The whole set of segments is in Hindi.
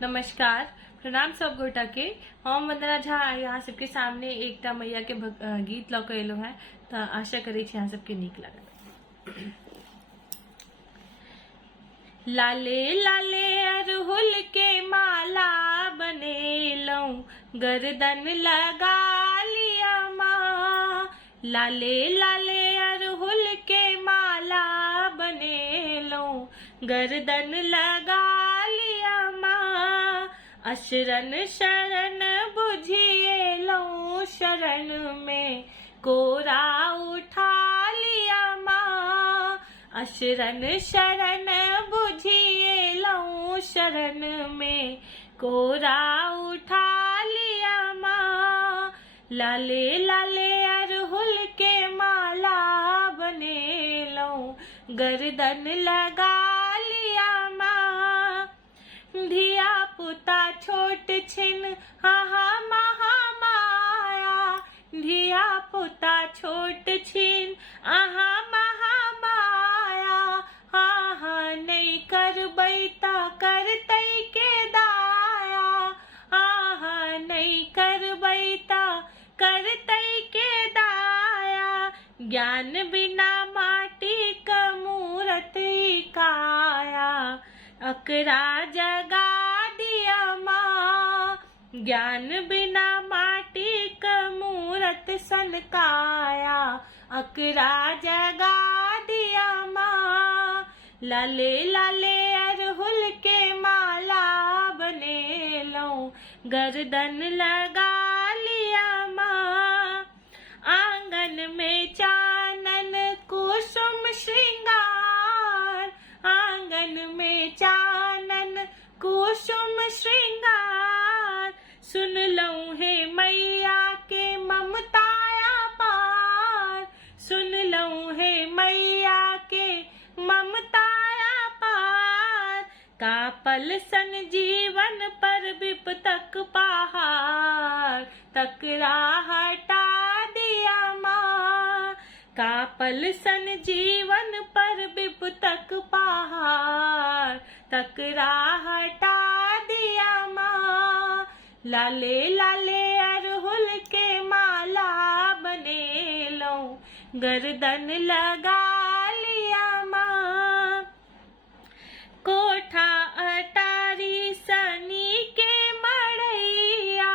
नमस्कार, प्रणाम सब गोटा के। हम वंदना झा यहाँ सबके सामने एकटा मैया के गीत लऽ के एलो है, तो आशा करे छी यहाँ सबके नीक लागत। लाले लाले अरहुल के माला बनेलौं, गर्दन लगा लिया माँ। लाले लाले अरहुल के माला बनेलौं, गर्दन लगा लिया माँ। अशरण शरण बुझिएलौं, शरण में कोरा उठा लिया माँ। अशरण शरण बुझिएलौं, शरण में कोरा उठा लिया माँ। लाले लाले अरहुल के माला बनेलौं, गर्दन लगा लिया माँ। धिया पुता छोट छिन हाहा महामाया, धिया पुता छोट छिन आहा महामाया। हाहा नहीं करबै ता करतै के दाया, आहा नहीं करबै ता करतै के दाया। ज्ञान बिना माटी का मूरत काया, अकरा जगा दिया माँ। ज्ञान बिना माटी का मूरत सन काया, अकरा जगा दिया माँ। लाले लाले अरहुल के माला बनेलौं, गर्दन लगा लिया माँ। आंगन में चानन कुसुम श्रृंगार, आंगन में चानन कुसुम श्रृंगार। सुन लऊं हे मैया के ममताया पार, सुन लऊं हे मैया के ममताया पार। कापल सन जीवन पर विपतक पहाड़, तकरा हटा दिया माँ। कापल सन जीवन पर विपतक पहाड़, तकरा हटा दिया माँ। लाले लाले अरहुल के माला बनेलौं, गर्दन लगा लिया माँ। कोठा अटारी सनी के मड़ैया,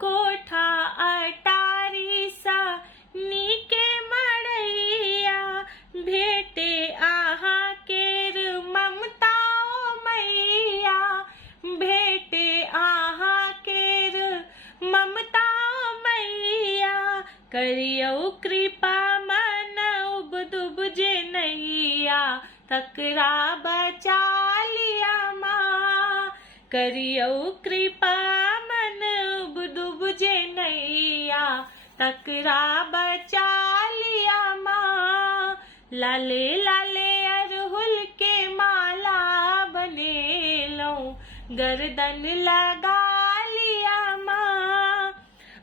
कोठा अटारी सनी के मड़ैया। भेटे आहा केर ममता ओ मैया, भेटे आहा केर ममता ओ मैया। करियौ कृपा मन उबदुब जे नैया, तकरा बचा लिया माँ। करियौ कृपा मन उबदुब जे नैया, तकरा बचा लिया माँ। लाले लाले अरहुल के माला बनेलौं, गर्दन लगा लिया माँ।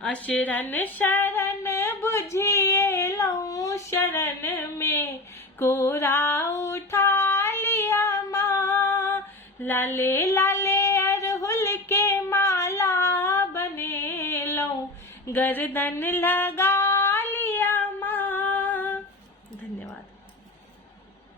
अशरण शरण बुझिएलौं, शरण में कोरा उठा लिया माँ। लाले लाले अरहुल के माला बनेलौं, गर्दन लगा